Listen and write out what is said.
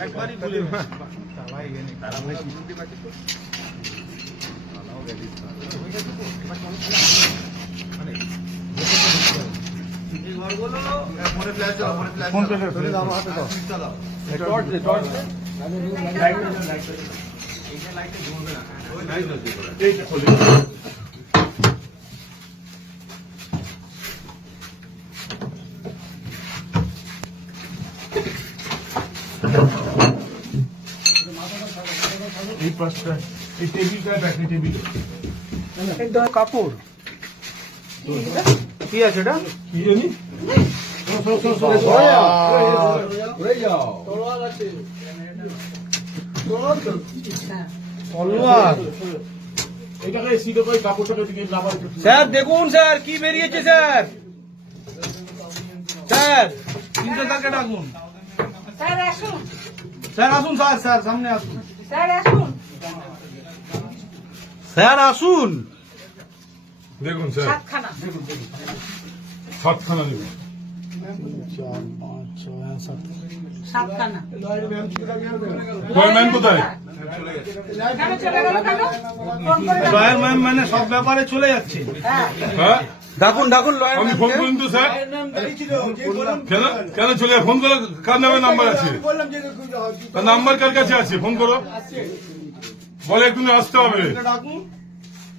একবারই খুলে এই পাঁচটা এই টেবিলটা দেখে টেবিল কাপড় কি আছে এটা কি জানি স্যার দেখুন স্যার কি বেরিয়েছে স্যার স্যার ইন্সপেক্টরকে ডাকুন স্যার আসুন স্যার আসুন স্যার স্যার সামনে আসুন স্যার আসুন স্যার আসুন দেখুন স্যার সাতখানা সাতখানা নেবেন সাতখানা ম্যাম কোথায়? কেন চলে গেল কেন ফোন করে লয়ার ম্যাম মানে সব ব্যাপারে চলে যাচ্ছে হ্যাঁ হ্যাঁ ডাকুন ডাকুন লয়ার আমি ফোন করুন তো স্যার কেন কেন চলে ফোন করো কার নামে নাম্বার আছে নাম্বার কার কাছে আছে ফোন করো বলে একদিন আসতে হবে ডাকুন